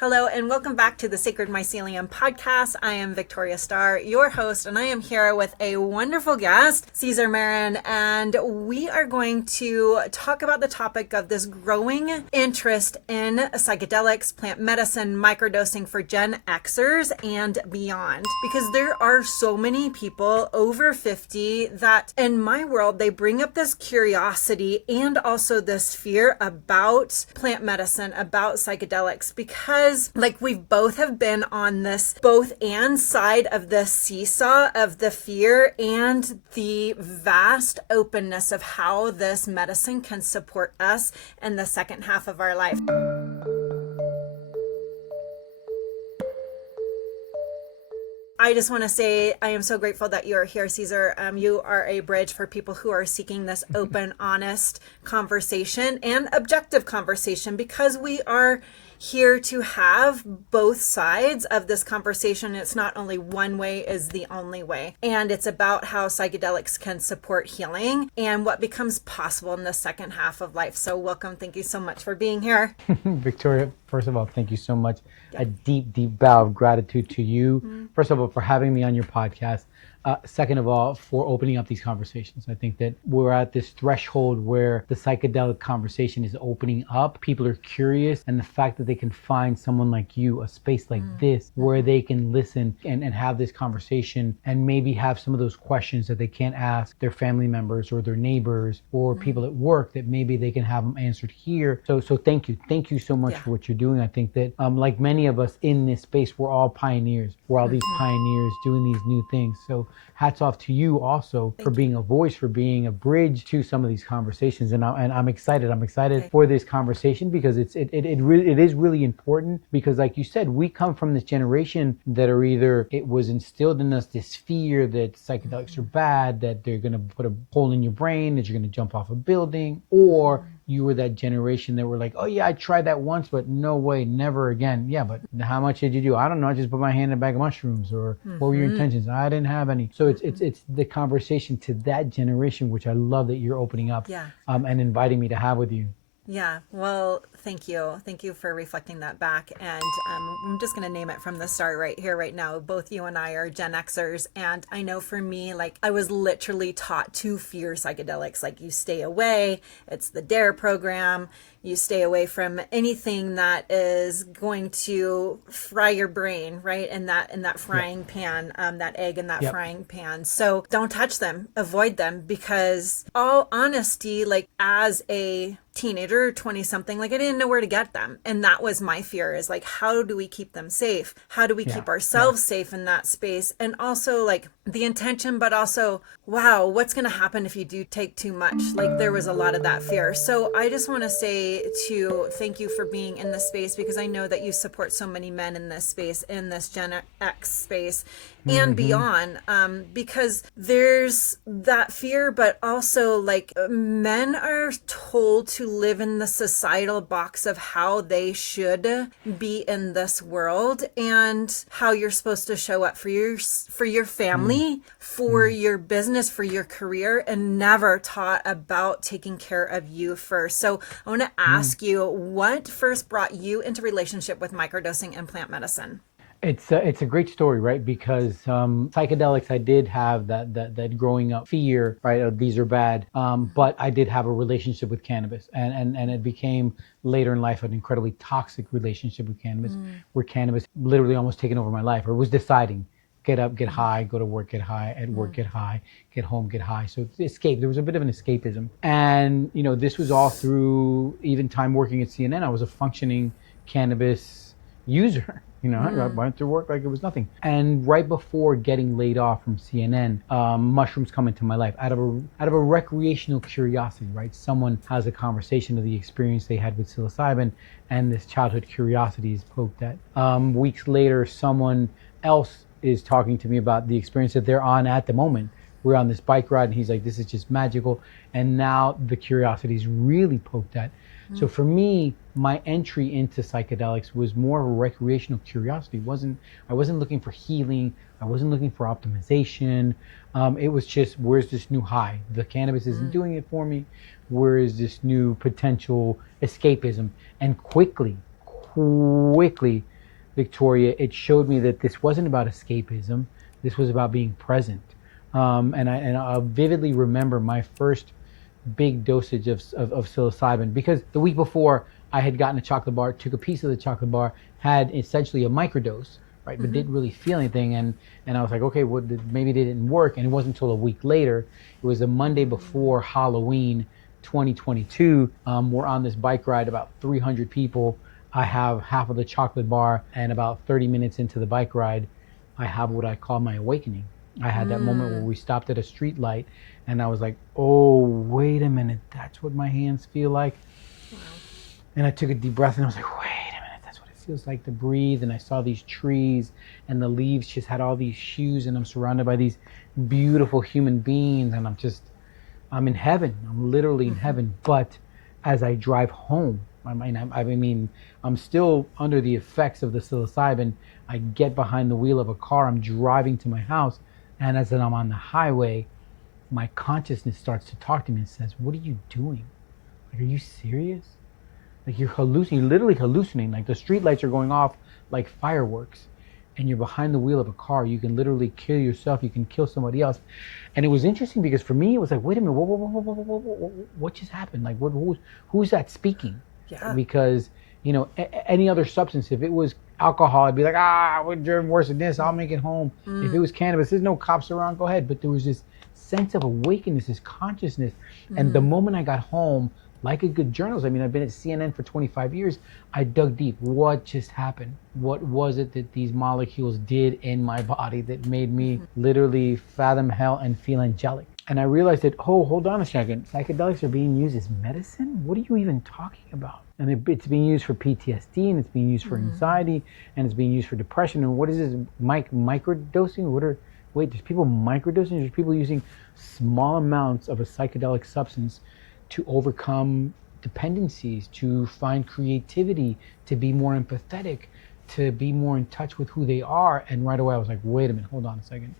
Hello and welcome back to the Sacred Mycelium podcast. I am Victoria Starr, your host, and I am here with a wonderful guest, Cesar Marin, and we are going to talk about the topic of this growing interest in psychedelics, plant medicine, microdosing for Gen Xers and beyond. Because there are so many people over 50 that in my world, they bring up this curiosity and also this fear about plant medicine, about psychedelics, because like we both have been on this both and side of the seesaw of the fear and the vast openness of how this medicine can support us in the second half of our life. I just want to say I am so grateful that you are here, Cesar. You are a bridge for people who are seeking this open, honest conversation and objective conversation, because we are here to have both sides of this conversation. It's not only one way is the only way. And it's about how psychedelics can support healing and what becomes possible in the second half of life. So welcome. Thank you so much for being here. Victoria, first of all, thank you so much. A deep, deep bow of gratitude to you. First of all, for having me on your podcast. Second of all, for opening up these conversations. I think that we're at this threshold where the psychedelic conversation is opening up. People are curious, and the fact that they can find someone like you, a space like this, where they can listen and have this conversation and maybe have some of those questions that they can't ask their family members or their neighbors or people at work, that maybe they can have them answered here. So thank you. Thank you so much for what you're doing. I think that like many of us in this space, we're all pioneers. We're all these pioneers doing these new things. So hats off to you also for being a voice, for being a bridge to some of these conversations. And I'm excited. I'm excited for this conversation because it is really important, because like you said, we come from this generation that are either, it was instilled in us this fear that psychedelics are bad, that they're going to put a hole in your brain, that you're going to jump off a building, or you were that generation that were like, oh yeah, I tried that once, but no way, never again. Yeah, but how much did you do? I don't know. I just put my hand in a bag of mushrooms. Or what were your intentions? I didn't have any. So it's the conversation to that generation, which I love that you're opening up and inviting me to have with you. Yeah, well, thank you. Thank you for reflecting that back. And I'm just going to name it from the start right here, right now. Both you and I are Gen Xers. And I know for me, like, I was literally taught to fear psychedelics. Like, you stay away. It's the DARE program. You stay away from anything that is going to fry your brain, right? In that frying pan, that egg in that frying pan. So don't touch them, avoid them, because all honesty, like as a teenager, 20 something, like I didn't know where to get them. And that was my fear, is like, how do we keep them safe? How do we keep ourselves safe in that space? And also like the intention, but also, wow, what's going to happen if you do take too much? Like there was a lot of that fear. So I just want to say thank you for being in this space, because I know that you support so many men in this space, in this Gen X space and beyond, because there's that fear, but also like men are told to live in the societal box of how they should be in this world and how you're supposed to show up for your family, for your business, for your career, and never taught about taking care of you first. So I want to ask you, what first brought you into relationship with microdosing and plant medicine? It's a great story, right? Because psychedelics, I did have that growing up fear, right? Of these are bad. But I did have a relationship with cannabis, and it became later in life an incredibly toxic relationship with cannabis, where cannabis literally almost taken over my life, or was deciding. Get up, get high, go to work, get high, at work, get high, get home, get high. So escape. There was a bit of an escapism. And, this was all through even time working at CNN. I was a functioning cannabis user. I went to work like it was nothing. And right before getting laid off from CNN, mushrooms come into my life out of a recreational curiosity, right? Someone has a conversation of the experience they had with psilocybin, and this childhood curiosity is poked at. Weeks later, someone else is talking to me about the experience that they're on at the moment. We're on this bike ride, and he's like, this is just magical. And now the curiosity is really poked at. So for me, my entry into psychedelics was more of a recreational curiosity. I wasn't looking for healing. I wasn't looking for optimization. It was just, where's this new high? The cannabis isn't doing it for me. Where is this new potential escapism? And quickly, quickly, Victoria, it showed me that this wasn't about escapism. This was about being present. And I vividly remember my first big dosage of psilocybin, because the week before I had gotten a chocolate bar, took a piece of the chocolate bar, had essentially a microdose, right, but didn't really feel anything. And I was like, okay, well, maybe it didn't work. And it wasn't until a week later, it was a Monday before Halloween 2022. We're on this bike ride, about 300 people. I have half of the chocolate bar, and about 30 minutes into the bike ride, I have what I call my awakening. I had that moment where we stopped at a street light, and I was like, oh, wait a minute, that's what my hands feel like. Wow. And I took a deep breath, and I was like, wait a minute, that's what it feels like to breathe. And I saw these trees, and the leaves just had all these hues, and I'm surrounded by these beautiful human beings, and I'm in heaven. I'm literally in heaven. But as I drive home, I mean, I'm still under the effects of the psilocybin. I get behind the wheel of a car, I'm driving to my house, and as I'm on the highway, my consciousness starts to talk to me and says, what are you doing? Like, are you serious? Like, you're literally hallucinating. Like, the street lights are going off like fireworks, and you're behind the wheel of a car. You can literally kill yourself. You can kill somebody else. And it was interesting because for me, it was like, wait a minute, what just happened? Like, who's that speaking? Yeah. Because, any other substance, if it was alcohol, I'd be like, we're doing worse than this, I'll make it home. If it was cannabis, there's no cops around, go ahead. But there was this sense of awakeness, this consciousness. And the moment I got home, like a good journalist, I mean, I've been at CNN for 25 years, I dug deep. What just happened? What was it that these molecules did in my body that made me literally fathom hell and feel angelic? And I realized that, hold on a second, psychedelics are being used as medicine? What are you even talking about? And it's being used for PTSD, and it's being used for anxiety, and it's being used for depression. And what is this, microdosing? There's people microdosing? There's people using small amounts of a psychedelic substance to overcome dependencies, to find creativity, to be more empathetic, to be more in touch with who they are. And right away I was like, wait a minute, hold on a second.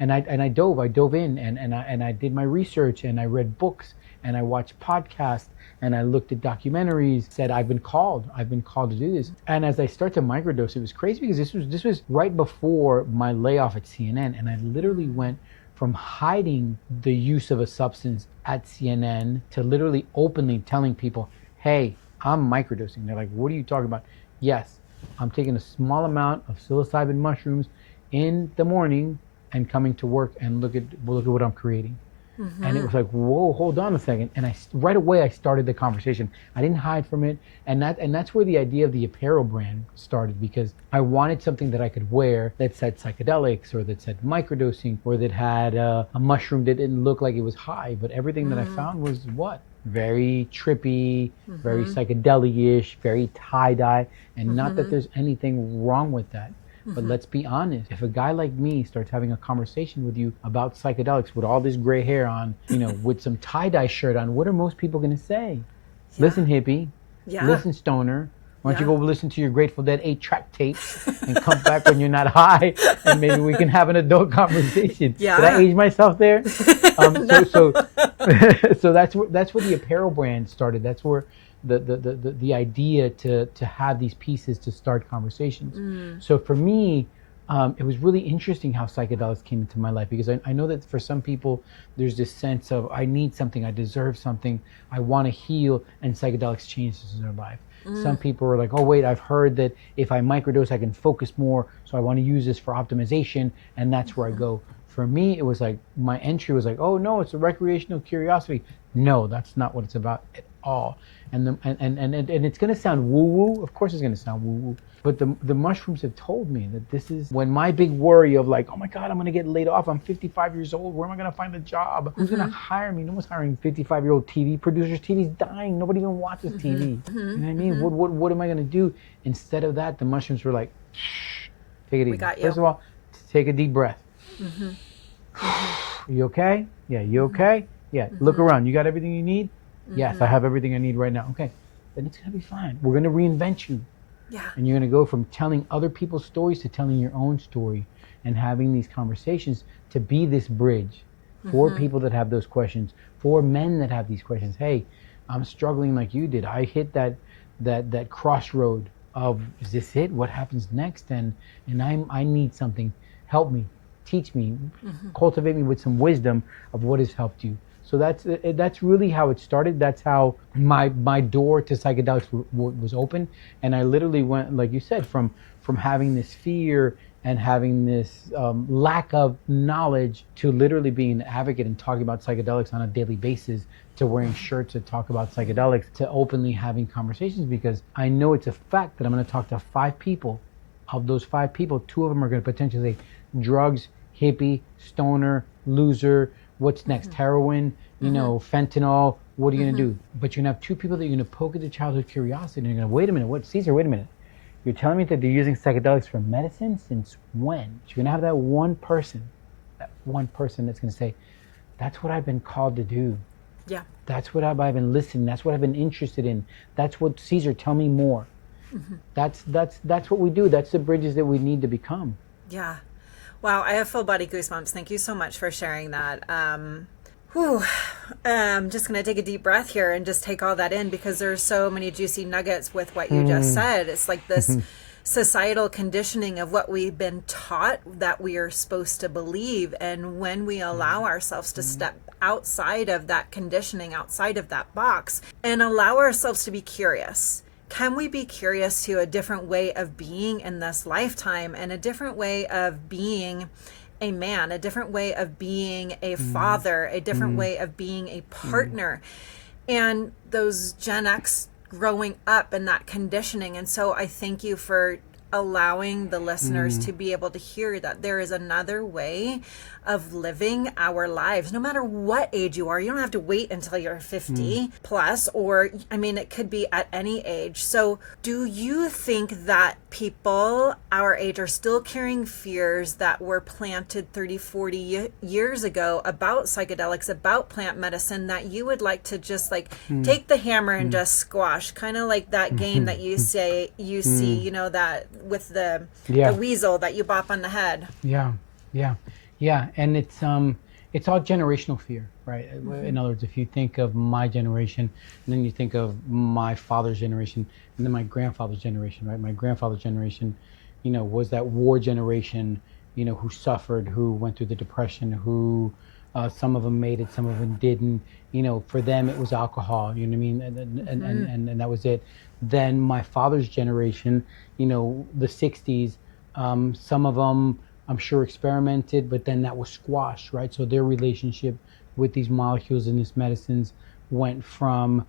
And I dove in, and I did my research, and I read books, and I watched podcasts, and I looked at documentaries, said I've been called to do this. And as I start to microdose, it was crazy because this was right before my layoff at CNN, and I literally went from hiding the use of a substance at CNN to literally openly telling people, hey, I'm microdosing. They're like, what are you talking about? Yes, I'm taking a small amount of psilocybin mushrooms in the morning and coming to work, and look at what I'm creating. And it was like, whoa, hold on a second. And right away I started the conversation. I didn't hide from it. And that's where the idea of the apparel brand started, because I wanted something that I could wear that said psychedelics, or that said microdosing, or that had a mushroom that didn't look like it was high. But everything that I found was what? Very trippy, very psychedelic-ish, very tie-dye. And not that there's anything wrong with that. But let's be honest, if a guy like me starts having a conversation with you about psychedelics with all this gray hair on, with some tie-dye shirt on, what are most people going to say? Yeah. Listen, hippie. Yeah. Listen, stoner. Why don't you go listen to your Grateful Dead 8-track tapes and come back when you're not high, and maybe we can have an adult conversation. Yeah. Did I age myself there? So that's where the apparel brand started. That's where the idea to have these pieces to start conversations. So for me, it was really interesting how psychedelics came into my life, because I know that for some people there's this sense of, I need something, I deserve something, I want to heal, and psychedelics changes their life. Some people are like, oh wait, I've heard that if I microdose I can focus more, so I want to use this for optimization, and that's where I go. For me, it was like, my entry was like, oh no, it's a recreational curiosity. No, that's not what it's about at all. And it's going to sound woo-woo. Of course it's going to sound woo-woo. But the mushrooms have told me that this is when my big worry of like, oh my God, I'm going to get laid off. I'm 55 years old. Where am I going to find a job? Who's going to hire me? No one's hiring 55-year-old TV producers. TV's dying. Nobody even watches TV. You know what I mean? What am I going to do? Instead of that, the mushrooms were like, shh, take it easy. We got you. First of all, take a deep breath. You okay? Yeah, you okay? Yeah, look around. You got everything you need? Yes, I have everything I need right now. Okay, then it's going to be fine. We're going to reinvent you. Yeah. And you're going to go from telling other people's stories to telling your own story, and having these conversations to be this bridge for people that have those questions, for men that have these questions. Hey, I'm struggling like you did. I hit that crossroad of, is this it? What happens next? And I need something. Help me, teach me, cultivate me with some wisdom of what has helped you. So that's really how it started. That's how my door to psychedelics was open, and I literally went, like you said, from having this fear and having this lack of knowledge to literally being an advocate and talking about psychedelics on a daily basis, to wearing shirts that talk about psychedelics, to openly having conversations, because I know it's a fact that I'm going to talk to 5 people. Of those 5 people, 2 of them are going to potentially say drugs, hippie, stoner, loser, what's next, heroin, fentanyl, what are you going to do? But you're going to have 2 people that you're going to poke at their childhood curiosity, and you're going to, wait a minute, what, Cesar, wait a minute. You're telling me that they're using psychedelics for medicine? Since when? You're going to have that one person that's going to say, that's what I've been called to do. Yeah. That's what I've been listening. That's what I've been interested in. That's what, Cesar, tell me more. That's what we do. That's the bridges that we need to become. Yeah. Wow. I have full body goosebumps. Thank you so much for sharing that. Whew. I'm just going to take a deep breath here and just take all that in, because there's so many juicy nuggets with what you just said. It's like this societal conditioning of what we've been taught that we are supposed to believe. And when we allow ourselves to step outside of that conditioning, outside of that box, and allow ourselves to be curious, can we be curious to a different way of being in this lifetime, and a different way of being a man, a different way of being a father, a different way of being a partner, and those Gen X growing up in that conditioning. And so I thank you for allowing the listeners to be able to hear that there is another way of living our lives, no matter what age you are. You don't have to wait until you're 50 plus, or I mean, it could be at any age. So do you think that people our age are still carrying fears that were planted 30, 40 years ago about psychedelics, about plant medicine, that you would like to just like take the hammer and just squash, kind of like that game that you say you see, you know, that with the weasel that you bop on the head? Yeah, and it's all generational fear, right? In other words, if you think of my generation, and then you think of my father's generation, and then my grandfather's generation, right? My grandfather's generation, was that war generation, who suffered, who went through the Depression, who some of them made it, some of them didn't. For them it was alcohol, you know what I mean? And that was it. Then my father's generation, the 60s, some of them, I'm sure, experimented, but then that was squashed, right? So their relationship with these molecules and these medicines went from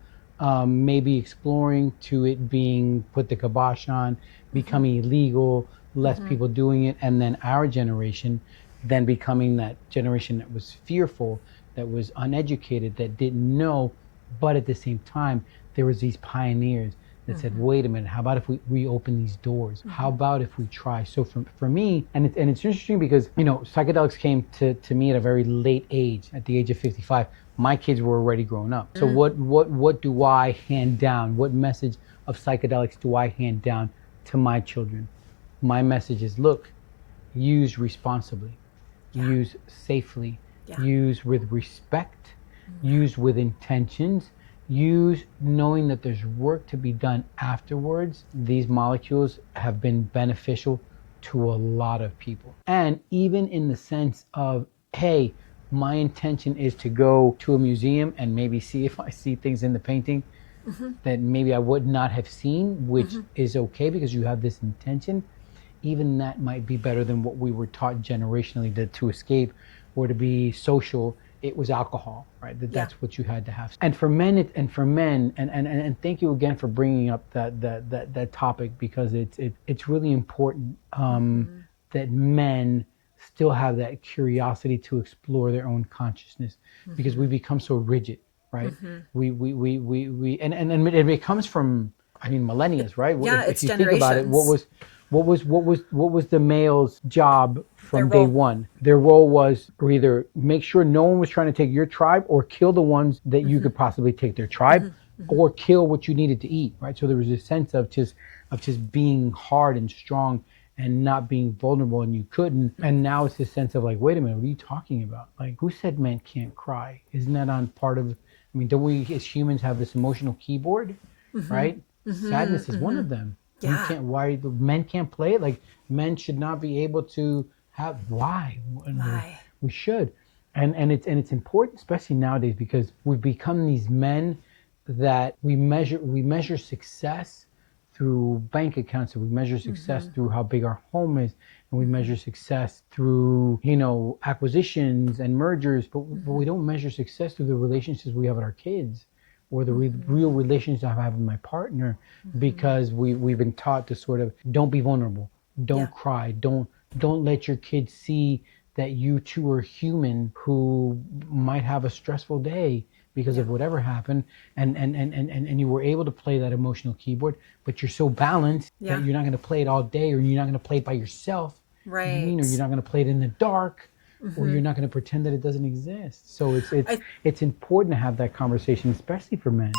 maybe exploring to it being put the kibosh on, becoming illegal, less people doing it, and then our generation then becoming that generation that was fearful, that was uneducated, that didn't know, but at the same time, there was these pioneers that said, wait a minute, how about if we reopen these doors? How about if we try? So for me, and it's interesting because, psychedelics came to me at a very late age, at the age of 55. My kids were already grown up. So what do I hand down? What message of psychedelics do I hand down to my children? My message is, look, use responsibly, use safely, use with respect, use with intentions, use knowing that there's work to be done afterwards. These molecules have been beneficial to a lot of people. And even in the sense of, hey, my intention is to go to a museum and maybe see if I see things in the painting that maybe I would not have seen, which is okay because you have this intention. Even that might be better than what we were taught generationally, to escape or to be social. It was alcohol, right? That's what you had to have. And for men, and thank you again for bringing up that topic, because it's really important that men still have that curiosity to explore their own consciousness, because we become so rigid, right? We and it comes from, millennia, right? It's if you generations. think about it, what was the male's job from day one? Their role was either make sure no one was trying to take your tribe, or kill the ones that you could possibly take their tribe, or kill what you needed to eat, right? So there was a sense of just being hard and strong and not being vulnerable, and you couldn't. And now it's this sense of like, wait a minute, what are you talking about? Like, who said men can't cry? Isn't that on part of, don't we as humans have this emotional keyboard, right? Sadness is one of them. You Yeah. can't, why men can't play it? Like, men should not be able to have, why? And Why? we should. And it's important, especially nowadays, because we've become these men that we measure success through bank accounts, and we measure success through how big our home is, and we measure success through, acquisitions and mergers, but we don't measure success through the relationships we have with our kids, or the real relationships I have with my partner, because we've been taught to sort of, don't be vulnerable, Yeah. don't cry, don't let your kids see that you too are human, who might have a stressful day because Yeah. of whatever happened, and you were able to play that emotional keyboard, but you're so balanced that Yeah. you're not going to play it all day, or you're not going to play it by yourself. You know what I mean? Or you're Right. not going to play it in the dark, or you're not going to pretend that it doesn't exist. So it's it's I it's important to have that conversation, especially for men.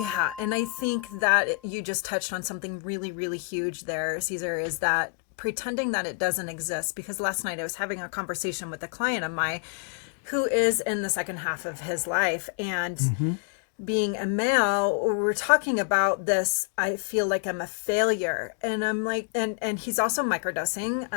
Yeah, and I think that you just touched on something really, really huge there, Caesar, is that pretending that it doesn't exist. Because last night I was having a conversation with a client of mine who is in the second half of his life. And Mm-hmm. being a male, we're talking about this, I feel like I'm a failure. And I'm like, and he's also microdosing.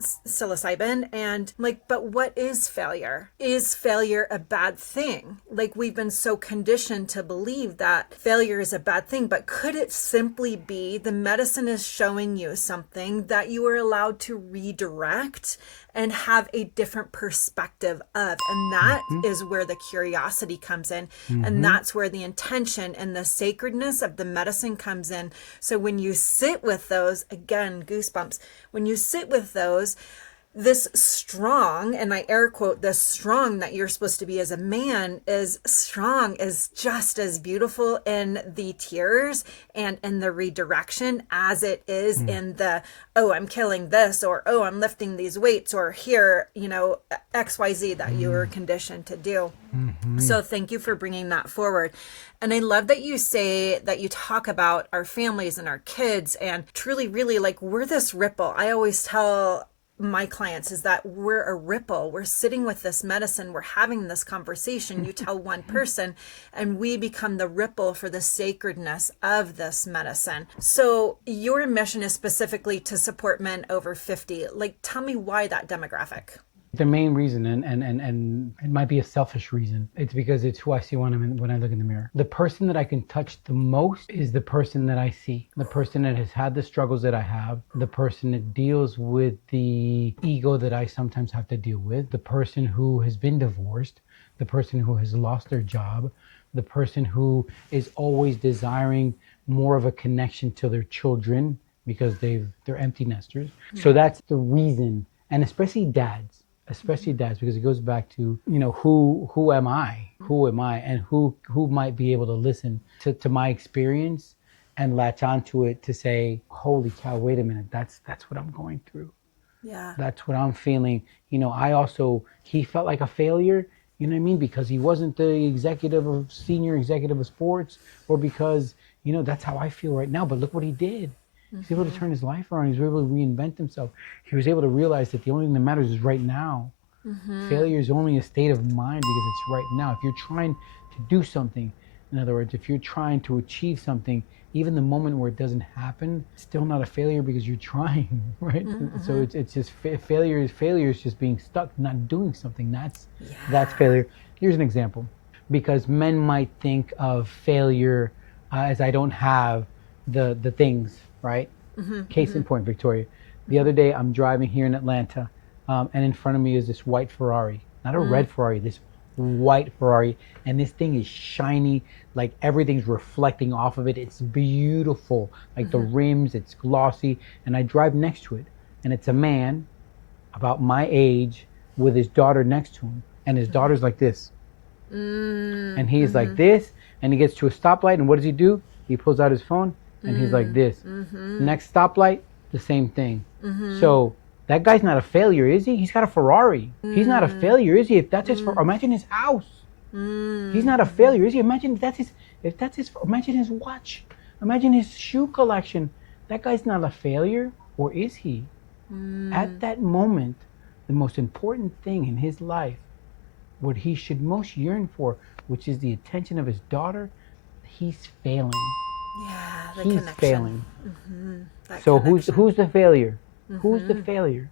Psilocybin, and like, but what is failure? Is failure a bad thing? Like, we've been so conditioned to believe that failure is a bad thing, but could it simply be the medicine is showing you something that you are allowed to redirect and have a different perspective of? And that is where the curiosity comes in, and Mm-hmm. that's where the intention and the sacredness of the medicine comes in. So when you sit with those, again, goosebumps, when you sit with those, this strong, and I air quote, this strong that you're supposed to be as a man, is strong, is just as beautiful in the tears and in the redirection as it is in the, oh, I'm killing this, or oh, I'm lifting these weights, or here, XYZ that you were conditioned to do. Mm-hmm. So thank you for bringing that forward. And I love that you say that you talk about our families and our kids, and truly, really, like, we're this ripple. I always tell my clients is that we're a ripple. We're sitting with this medicine. We're having this conversation. You tell one person and we become the ripple for the sacredness of this medicine. So your mission is specifically to support men over 50. Like, tell me why that demographic. The main reason, and it might be a selfish reason, it's because it's who I see when I look in the mirror. The person that I can touch the most is the person that I see, the person that has had the struggles that I have, the person that deals with the ego that I sometimes have to deal with, the person who has been divorced, the person who has lost their job, the person who is always desiring more of a connection to their children because they're empty nesters. So that's the reason, and especially dads, because it goes back to, who am I, and who might be able to listen to my experience and latch onto it to say, holy cow, wait a minute, that's what I'm going through, Yeah. that's what I'm feeling. He felt like a failure, you know what I mean, because he wasn't the senior executive of sports, or because, that's how I feel right now, but look what he did. He's able to turn his life around. He was able to reinvent himself. He was able to realize that the only thing that matters is right now. Failure is only a state of mind because it's right now. If you're trying to do something, in other words, if you're trying to achieve something, even the moment where it doesn't happen, it's still not a failure because you're trying, right? So it's just failure is just being stuck, not doing something. That's failure. Here's an example, because men might think of failure as I don't have the things, right? Case in point, Victoria. The other day, I'm driving here in Atlanta, and in front of me is this white Ferrari, not a red Ferrari, this white Ferrari, and this thing is shiny, like everything's reflecting off of it. It's beautiful, like the rims, it's glossy, and I drive next to it, and it's a man about my age with his daughter next to him, and his daughter's like this, and he's like this, and he gets to a stoplight, and what does he do? He pulls out his phone, and he's like this. Next stoplight, the same thing. So that guy's not a failure, is he? He's got a Ferrari. He's not a failure, is he? If that's his, imagine his house. He's not a failure, is he? Imagine imagine his watch. Imagine his shoe collection. That guy's not a failure, or is he? At that moment, the most important thing in his life, what he should most yearn for, which is the attention of his daughter, he's failing. Yeah, the He's connection. failing. That So connection. who's the failure? Who's the failure?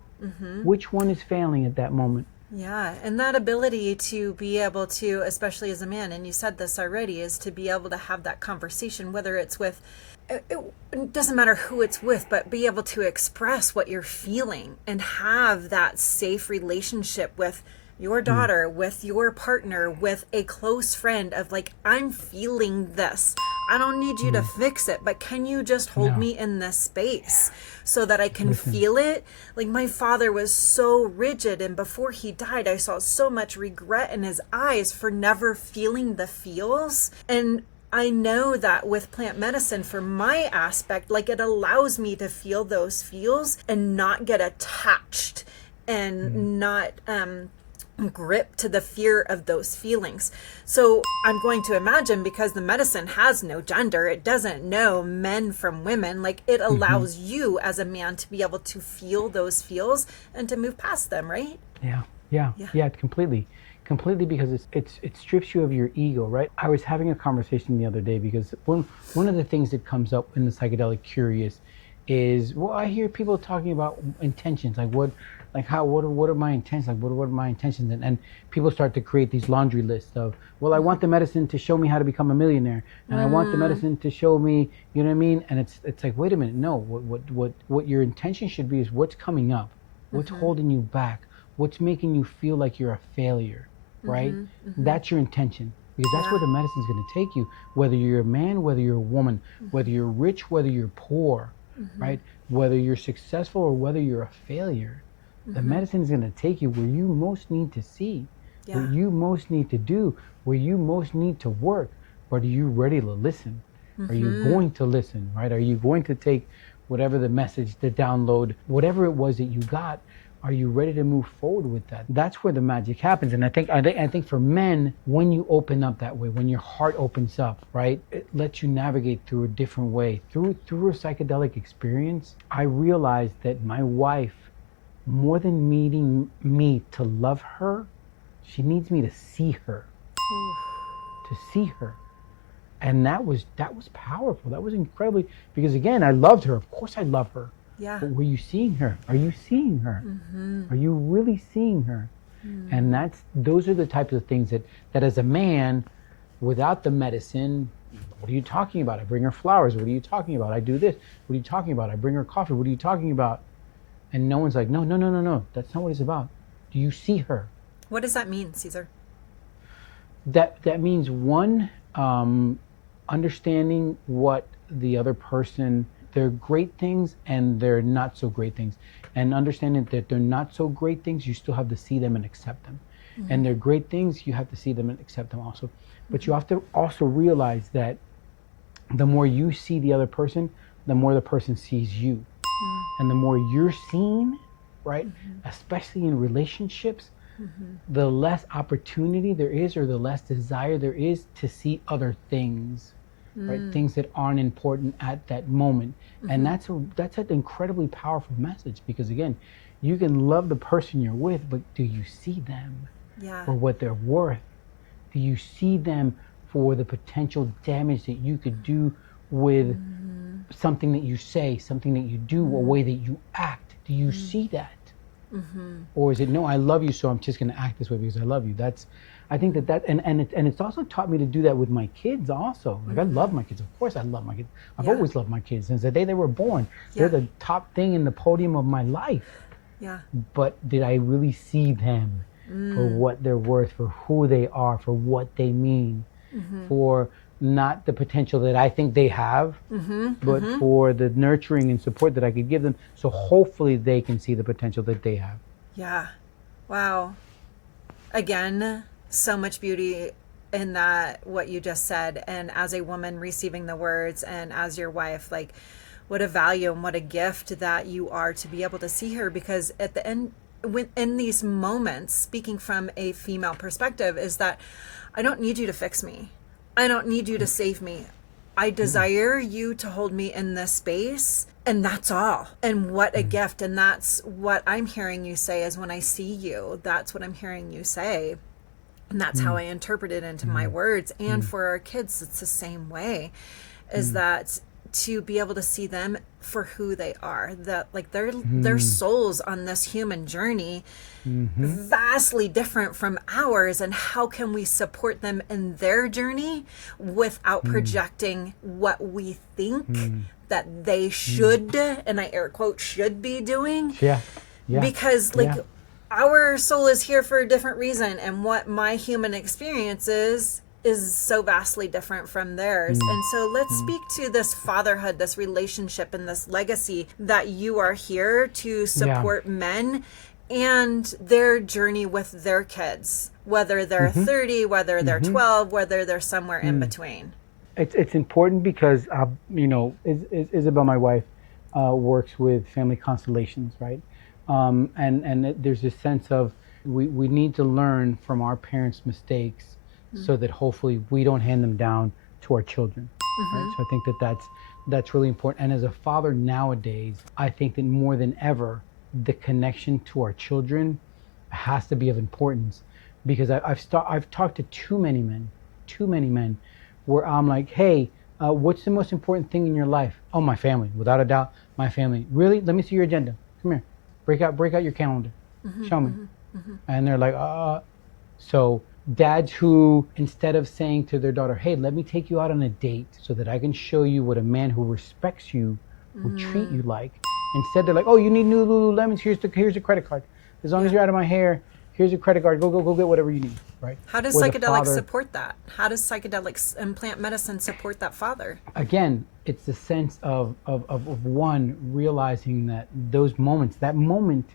Which one is failing at that moment? Yeah, and that ability to be able to, especially as a man, and you said this already, is to be able to have that conversation, whether it's with, it doesn't matter who it's with, but be able to express what you're feeling and have that safe relationship with your daughter, with your partner, with a close friend of like, I'm feeling this. I don't need you to fix it, but can you just hold No. me in this space so that I can Listen. feel it? Like my father was so rigid, and before he died, I saw so much regret in his eyes for never feeling the feels. And I know that with plant medicine, for my aspect, like it allows me to feel those feels and not get attached and not grip to the fear of those feelings. So I'm going to imagine, because the medicine has no gender, it doesn't know men from women, like it allows you as a man to be able to feel those feels and to move past them, right? Yeah, completely. Completely, because it strips you of your ego, right? I was having a conversation the other day because one of the things that comes up in the psychedelic curious is, well, I hear people talking about intentions, like what are my intentions, like what are my intentions, and people start to create these laundry lists of, well, I want the medicine to show me how to become a millionaire, and I want the medicine to show me, you know what I mean? And it's like, wait a minute, no, what your intention should be is what's coming up, what's holding you back, what's making you feel like you're a failure, right? That's your intention, because that's where the medicine's going to take you, whether you're a man, whether you're a woman, whether you're rich, whether you're poor, right? Whether you're successful or whether you're a failure. The medicine is going to take you where you most need to see, what you most need to do, where you most need to work. But are you ready to listen? Are you going to listen, right? Are you going to take whatever the message, the download, whatever it was that you got? Are you ready to move forward with that? That's where the magic happens. And I think for men, when you open up that way, when your heart opens up, right, it lets you navigate through a different way. Through a psychedelic experience, I realized that my wife, more than needing me to love her, she needs me to see her. To see her. And that was powerful. That was incredibly, because again, I loved her. Of course I love her. Yeah. But were you seeing her? Are you seeing her? Are you really seeing her? And those are the types of things that as a man, without the medicine, what are you talking about? I bring her flowers. What are you talking about? I do this. What are you talking about? I bring her coffee. What are you talking about? And no one's like, no. That's not what it's about. Do you see her? What does that mean, Cesar? That means one, understanding what the other person, their great things and their not so great things, and understanding that they're not so great things, you still have to see them and accept them. And their great things, you have to see them and accept them also. But you have to also realize that the more you see the other person, the more the person sees you. And the more you're seen, right, especially in relationships, the less opportunity there is, or the less desire there is to see other things, right, things that aren't important at that moment. And that's an incredibly powerful message, because again, you can love the person you're with, but do you see them for what they're worth? Do you see them for the potential damage that you could do with something that you say, something that you do, a way that you act? Do you see that? Or is it, no, I love you, so I'm just going to act this way because I love you? I think and it's also taught me to do that with my kids also. Like I love my kids. Of course I love my kids. I've always loved my kids since the day they were born. They're the top thing in the podium of my life. But did I really see them for what they're worth, for who they are, for what they mean, for not the potential that I think they have, but for the nurturing and support that I could give them, so hopefully they can see the potential that they have. Yeah. Wow. Again, so much beauty in that, what you just said. And as a woman receiving the words, and as your wife, like what a value and what a gift that you are to be able to see her. Because at the end, when in these moments, speaking from a female perspective, is that I don't need you to fix me. I don't need you to save me. I desire you to hold me in this space, and that's all. And what a gift. And that's what I'm hearing you say, is when I see you, that's what I'm hearing you say. And that's how I interpret it into my words. And for our kids, it's the same way. is that to be able to see them for who they are, that like their souls on this human journey vastly different from ours, and how can we support them in their journey without projecting what we think that they should, and I air quote, should be doing. Yeah. Because like our soul is here for a different reason, and what my human experience is so vastly different from theirs. And so let's speak to this fatherhood, this relationship, and this legacy that you are here to support men and their journey with their kids, whether they're 30, whether they're 12, whether they're somewhere in between. It's important because, Isabel, my wife, works with family constellations, right? And there's this sense of we need to learn from our parents' mistakes so that hopefully we don't hand them down to our children, right? So I think that's really important. And as a father nowadays, I think that more than ever, the connection to our children has to be of importance, because I've talked to too many men where I'm like, hey, what's the most important thing in your life? Oh, my family, without a doubt, my family. Really? Let me see your agenda. Come here. Break out your calendar. Show me. And they're like, So dads who, instead of saying to their daughter, hey, let me take you out on a date so that I can show you what a man who respects you will treat you like. Instead, they're like, oh, you need new Lululemons. Here's a credit card. As long as you're out of my hair, here's a credit card. Go get whatever you need, right? How does psychedelics support that? How does psychedelics and plant medicine support that father? Again, it's the sense of one, realizing that that moment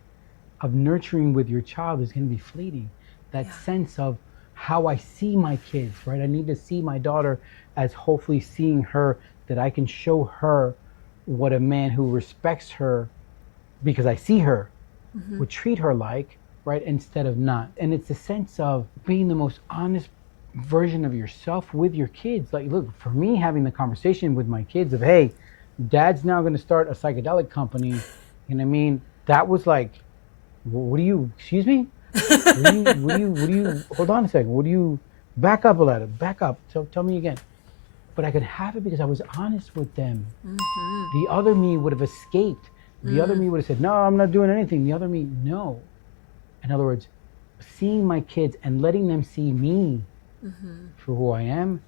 of nurturing with your child is going to be fleeting. That sense of how I see my kids, right? I need to see my daughter as hopefully seeing her, that I can show her what a man who respects her because I see her would treat her like, right? Instead of not. And it's a sense of being the most honest version of yourself with your kids. Like, look, for me, having the conversation with my kids of, hey, dad's now going to start a psychedelic company. And I mean, that was like, what do you, excuse me? What do you, hold on a second. Back up a letter, back up. So tell me again. But I could have it because I was honest with them. The other me would have escaped. The other me would have said, no, I'm not doing anything. The other me, no. In other words, seeing my kids and letting them see me for who I am,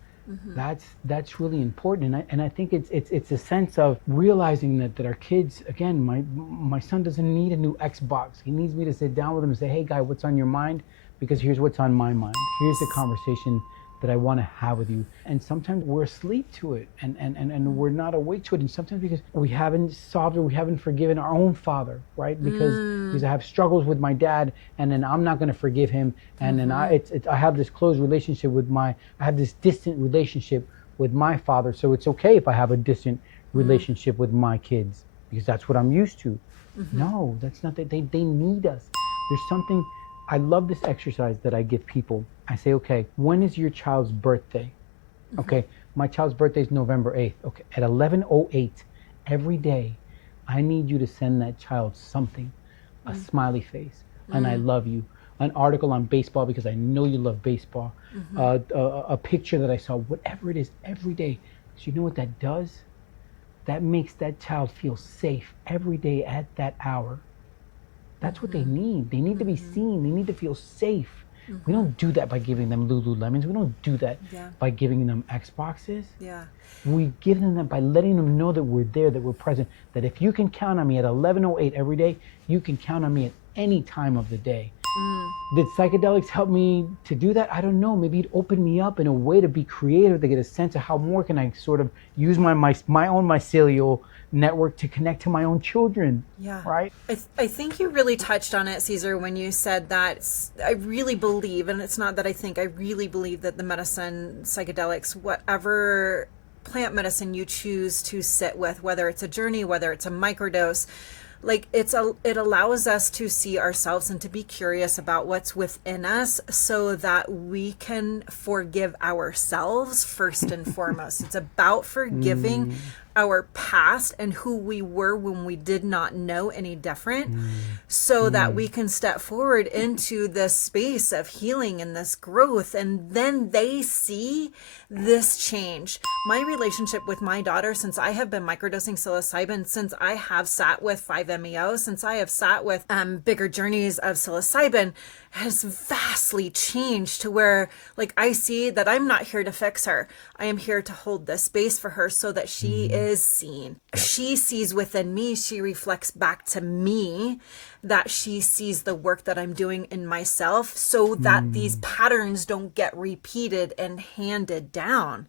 that's really important. And I think it's a sense of realizing that our kids, again, my son doesn't need a new Xbox. He needs me to sit down with him and say, hey, guy, what's on your mind? Because here's what's on my mind. Here's the conversation that I want to have with you. And sometimes we're asleep to it and we're not awake to it. And sometimes because we haven't solved or we haven't forgiven our own father, right? Because I have struggles with my dad, and then I'm not going to forgive him. And then I have this close relationship I have this distant relationship with my father. So it's okay if I have a distant relationship with my kids because that's what I'm used to. No, that's not that. They need us. There's something. I love this exercise that I give people. I say, okay, when is your child's birthday? Okay, my child's birthday is November 8th. Okay, at 11:08 every day, I need you to send that child something, a smiley face, an I love you, an article on baseball because I know you love baseball, a picture that I saw, whatever it is, every day. Because you know what that does? That makes that child feel safe every day at that hour. That's what they need. They need to be seen. They need to feel safe. We don't do that by giving them Lululemons. We don't do that by giving them Xboxes. We give them that by letting them know that we're there, that we're present, that if you can count on me at 11:08 every day, you can count on me at any time of the day. Did psychedelics help me to do that? I don't know. Maybe it opened me up in a way to be creative, to get a sense of how more can I sort of use my own mycelial network to connect to my own children. Right? I think you really touched on it, Cesar, when you said that. I really believe, and it's not that I think, I really believe that the medicine, psychedelics, whatever plant medicine you choose to sit with, whether it's a journey, whether it's a microdose, like it allows us to see ourselves and to be curious about what's within us so that we can forgive ourselves first and foremost. It's about forgiving our past and who we were when we did not know any different, so that we can step forward into this space of healing and this growth, and then they see this change. My relationship with my daughter, since I have been microdosing psilocybin, since I have sat with 5-MeO, since I have sat with bigger journeys of psilocybin, has vastly changed to where, like, I see that I'm not here to fix her. I am here to hold this space for her so that she is seen. She sees within me, she reflects back to me that she sees the work that I'm doing in myself, so that these patterns don't get repeated and handed down.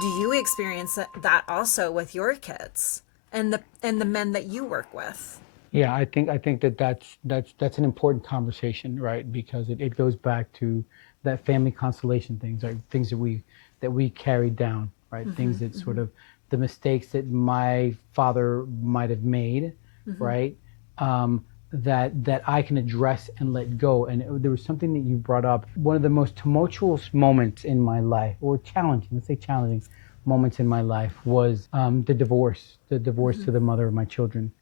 Do you experience that also with your kids and the men that you work with? Yeah, I think that's an important conversation, right? Because it goes back to that family constellation things, right? Things that we carried down, right? Things that sort of the mistakes that my father might have made, right? That I can address and let go. And there was something that you brought up. One of the most tumultuous moments in my life, or challenging, let's say challenging moments in my life, was the divorce to the mother of my children.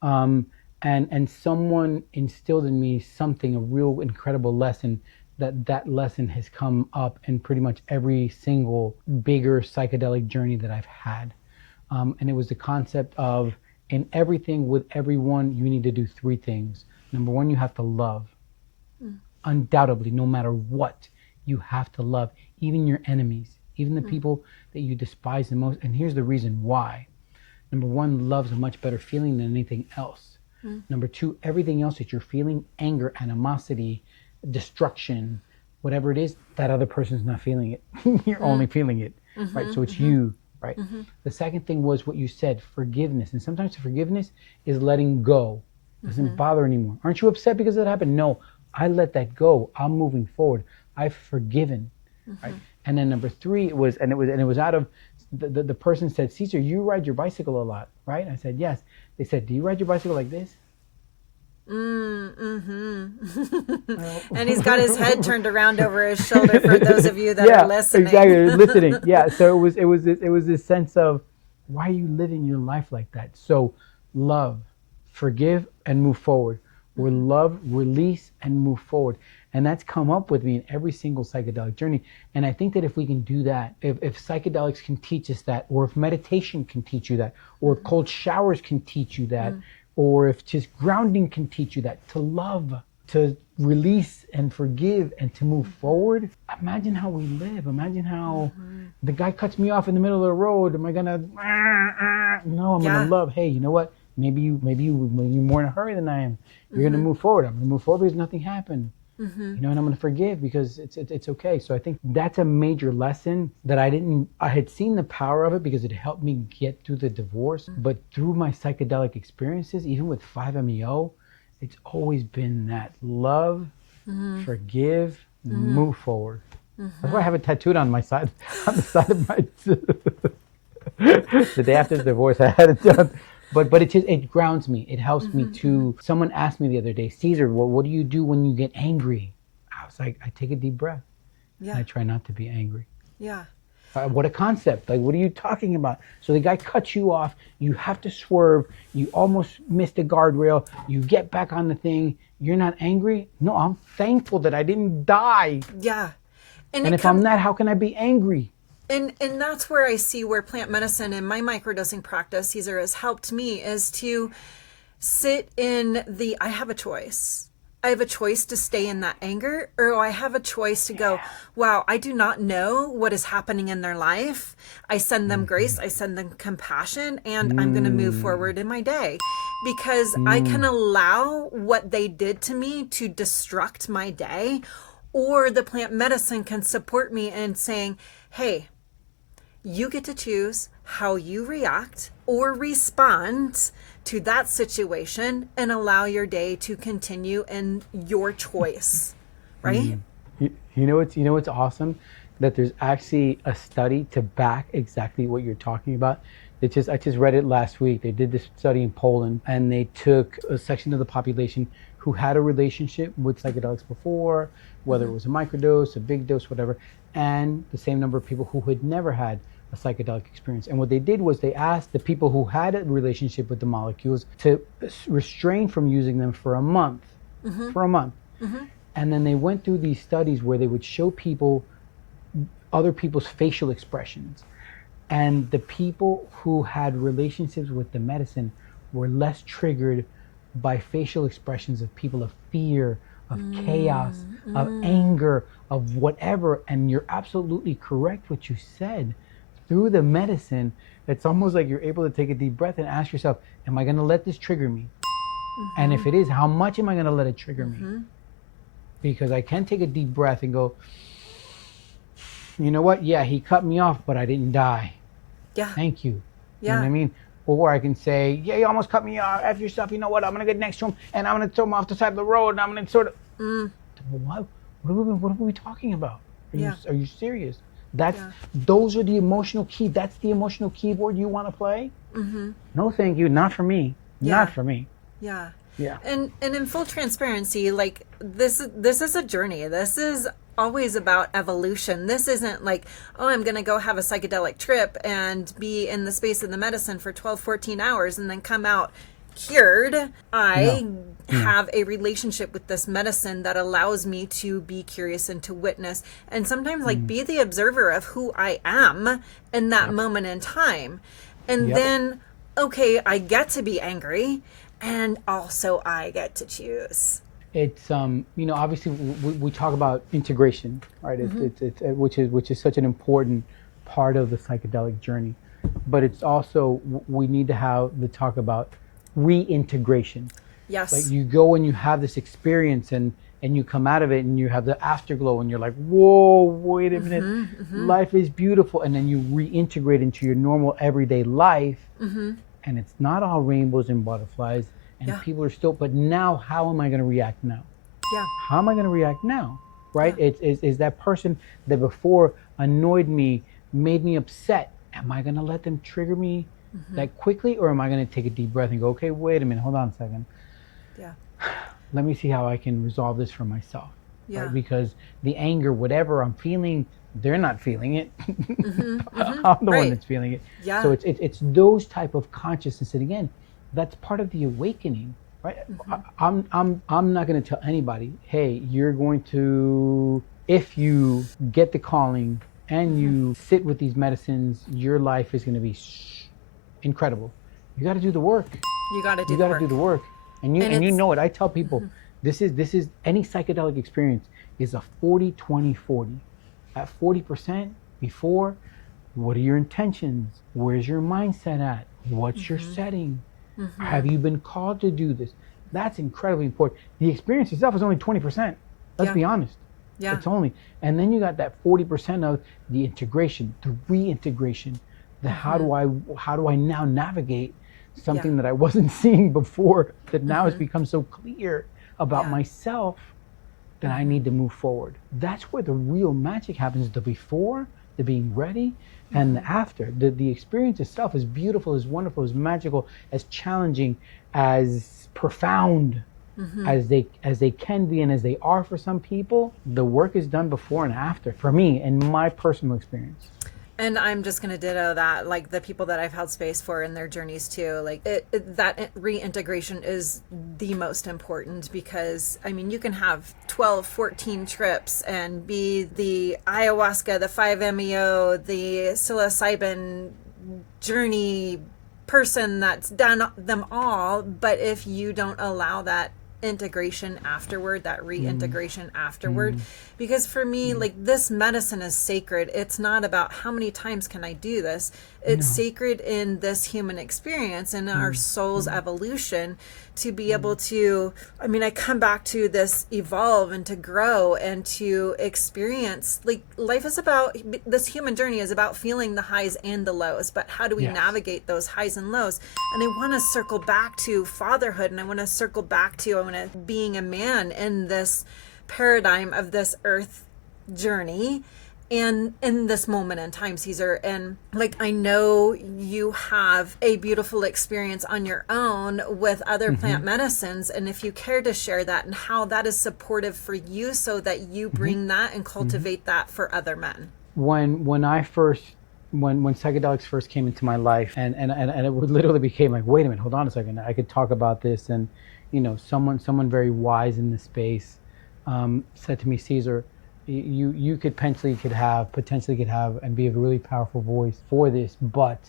And someone instilled in me something, a real incredible lesson, that lesson has come up in pretty much every single bigger psychedelic journey that I've had. And it was the concept of, in everything with everyone, you need to do three things. Number one, you have to love. Undoubtedly, no matter what, you have to love, even your enemies, even the people that you despise the most. And here's the reason why. Number one, love's a much better feeling than anything else. Number two, everything else that you're feeling, anger, animosity, destruction, whatever it is, that other person's not feeling it. You're only feeling it, right? So it's you, right? The second thing was what you said, forgiveness. And sometimes forgiveness is letting go. It doesn't bother anymore. Aren't you upset because that happened? No, I let that go. I'm moving forward. I've forgiven, right? And then number three, it was out of, the person said, Cesar, you ride your bicycle a lot, right? I said, yes. They said, do you ride your bicycle like this? And he's got his head turned around over his shoulder for those of you that are listening. Exactly, listening. Yeah, so it was this sense of, why are you living your life like that? So love, forgive, and move forward. Or love, release, and move forward. And that's come up with me in every single psychedelic journey. And I think that if we can do that, if psychedelics can teach us that, or if meditation can teach you that, or if cold showers can teach you that, or if just grounding can teach you that, to love, to release and forgive, and to move forward, imagine how we live. Imagine how the guy cuts me off in the middle of the road. Am I gonna, no, I'm gonna love. Hey, you know what? Maybe you're more in a hurry than I am. You're gonna move forward. I'm gonna move forward because nothing happened. You know, and I'm gonna forgive because it's okay. So I think that's a major lesson that I had seen the power of it because it helped me get through the divorce. But through my psychedelic experiences, even with 5-MeO, it's always been that love, forgive, move forward. That's why I have it tattooed on my side, on the side of my. The day after the divorce, I had it done. But it grounds me. It helps me to. Someone asked me the other day, Cesar, what do you do when you get angry? I was like, I take a deep breath. Yeah. And I try not to be angry. Yeah. What a concept. Like, what are you talking about? So the guy cuts you off. You have to swerve. You almost missed the guardrail. You get back on the thing. You're not angry? No, I'm thankful that I didn't die. Yeah. And if I'm not, how can I be angry? And that's where I see where plant medicine and my microdosing practice, Cesar, has helped me, is to sit in the, I have a choice. I have a choice to stay in that anger, or I have a choice to go, wow, I do not know what is happening in their life. I send them grace, I send them compassion, and I'm going to move forward in my day, because I can allow what they did to me to destruct my day, or the plant medicine can support me in saying, hey, you get to choose how you react or respond to that situation and allow your day to continue in your choice, right? You know what's awesome? That there's actually a study to back exactly what you're talking about. I just read it last week. They did this study in Poland, and they took a section of the population who had a relationship with psychedelics before, whether it was a microdose, a big dose, whatever, and the same number of people who had never had a psychedelic experience. And what they did was they asked the people who had a relationship with the molecules to restrain from using them for a month. For a month. And then they went through these studies where they would show people other people's facial expressions. And the people who had relationships with the medicine were less triggered by facial expressions of people of fear, of chaos, of anger, of whatever. And you're absolutely correct what you said. Through the medicine, it's almost like you're able to take a deep breath and ask yourself, am I going to let this trigger me? And if it is, how much am I going to let it trigger me? Because I can take a deep breath and go, you know what? Yeah, he cut me off, but I didn't die. Yeah. Thank you. Yeah. You know what I mean? Or I can say, yeah, you almost cut me off. F yourself. You know what? I'm going to get next to him and I'm going to throw him off the side of the road and I'm going to sort of. What are we talking about? Are you serious? Those are the emotional key. That's the emotional keyboard you want to play? No, thank you. Not for me. Not for me. Yeah. Yeah. And in full transparency, like this is a journey. This is always about evolution. This isn't like, oh, I'm going to go have a psychedelic trip and be in the space of the medicine for 12, 14 hours and then come out cured. I have a relationship with this medicine that allows me to be curious and to witness and sometimes like be the observer of who I am in that moment in time. And then, okay, I get to be angry and also I get to choose. It's obviously we talk about integration, right? It's which is such an important part of the psychedelic journey, but it's also we need to have the talk about reintegration. Yes. Like you go and you have this experience and you come out of it and you have the afterglow and you're like, whoa, wait a minute, life is beautiful, and then you reintegrate into your normal everyday life, and it's not all rainbows and butterflies. And people are still, but now how am I going to react now? Yeah. How am I going to react now? Right? Is that person that before annoyed me, made me upset, am I going to let them trigger me that quickly? Or am I going to take a deep breath and go, okay, wait a minute, hold on a second. Yeah. Let me see how I can resolve this for myself. Yeah. Right? Because the anger, whatever I'm feeling, they're not feeling it. I'm the one that's feeling it. Yeah. So it's those type of consciousness. And again, that's part of the awakening, right? I'm not going to tell anybody, hey, you're going to, if you get the calling and you sit with these medicines, your life is going to be incredible. You got to do the work. You got to do You got to do the work. And you know it. I tell people, this is any psychedelic experience is a 40-20-40. At 40% before, what are your intentions? Where's your mindset at? What's your setting? Have you been called to do this? That's incredibly important. The experience itself is only 20%. Let's be honest. Yeah. It's only, and then you got that 40% of the integration, the reintegration, the how do I now navigate something that I wasn't seeing before that now has become so clear about myself that I need to move forward. That's where the real magic happens, the before, the being ready, and the after. The experience itself is beautiful, is wonderful, is magical, as challenging, as profound as they can be and as they are for some people. The work is done before and after, for me, in my personal experience. And I'm just going to ditto that, like the people that I've held space for in their journeys too, like that reintegration is the most important, because I mean, you can have 12, 14 trips and be the ayahuasca, the 5-MeO, the psilocybin journey person that's done them all. But if you don't allow that integration afterward, that reintegration afterward, because for me, like, this medicine is sacred. It's not about how many times can I do this. It's sacred in this human experience and our soul's evolution to be able to, I mean, I come back to this evolve and to grow and to experience, like, life is about, this human journey is about feeling the highs and the lows, but how do we navigate those highs and lows? And I want to circle back to fatherhood, and I want to circle back to being a man in this paradigm of this earth journey and in this moment in time, Cesar. And like, I know you have a beautiful experience on your own with other plant medicines, and if you care to share that and how that is supportive for you so that you bring that and cultivate that for other men. When I first when psychedelics first came into my life, and it would literally became like, wait a minute, hold on a second, I could talk about this. And someone very wise in the space said to me, Cesar, you could potentially could have and be a really powerful voice for this, but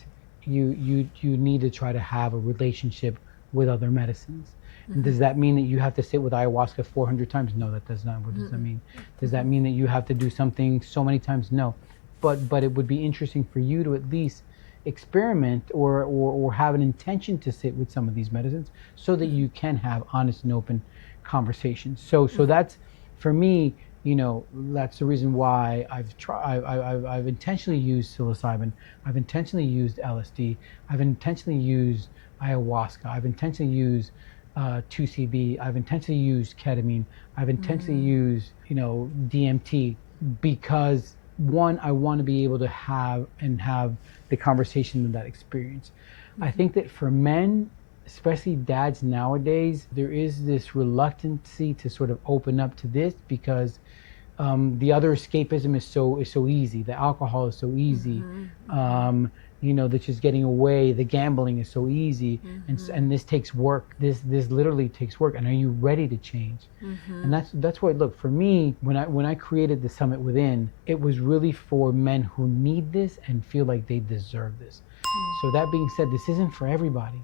you need to try to have a relationship with other medicines. And does that mean that you have to sit with ayahuasca 400 times? No, that does not. What does that mean? Does that mean that you have to do something so many times? No. But it would be interesting for you to at least experiment or have an intention to sit with some of these medicines so that you can have honest and open conversations. So that's, for me, that's the reason why I've intentionally used psilocybin. I've intentionally used LSD. I've intentionally used ayahuasca. I've intentionally used 2CB. I've intentionally used ketamine. I've intentionally used, DMT, because one, I want to be able to have the conversation of that experience. I think that for men, especially dads nowadays, there is this reluctancy to sort of open up to this because the other escapism is so easy. The alcohol is so easy. That's just getting away. The gambling is so easy, and this takes work. This literally takes work. And are you ready to change? And that's why. Look, for me, when I created the Summit Within, it was really for men who need this and feel like they deserve this. So that being said, this isn't for everybody.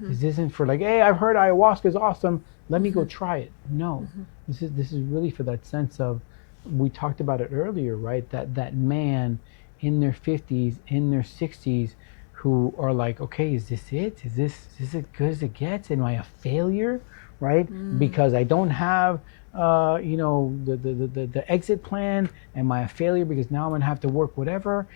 This isn't for like, hey, I've heard ayahuasca is awesome, let me go try it. No, this is really for that sense of, we talked about it earlier, right? That man in their 50s, in their 60s, who are like, okay, is this it? Is this as good as it gets? Am I a failure, right? Because I don't have, the exit plan. Am I a failure because now I'm gonna have to work whatever?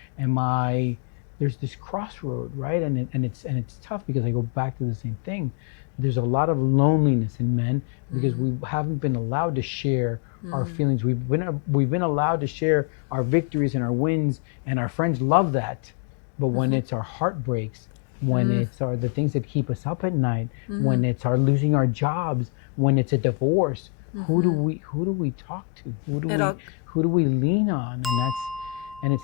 There's this crossroad, right? And it's tough because I go back to the same thing. There's a lot of loneliness in men because we haven't been allowed to share our feelings. We've been allowed to share our victories and our wins, and our friends love that. But when it's our heartbreaks, when it's the things that keep us up at night, when it's our losing our jobs, when it's a divorce, who do we talk to? Who do we lean on? And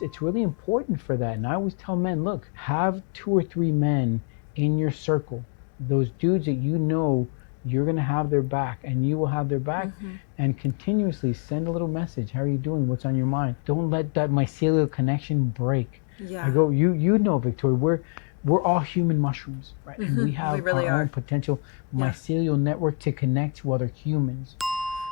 it's really important for that. And I always tell men, look, have 2 or 3 men in your circle, those dudes that you're going to have their back and you will have their back, and continuously send a little message. How are you doing? What's on your mind? Don't let that mycelial connection break. I go, Victoria, we're all human mushrooms, right? And we have our own potential mycelial network to connect to other humans,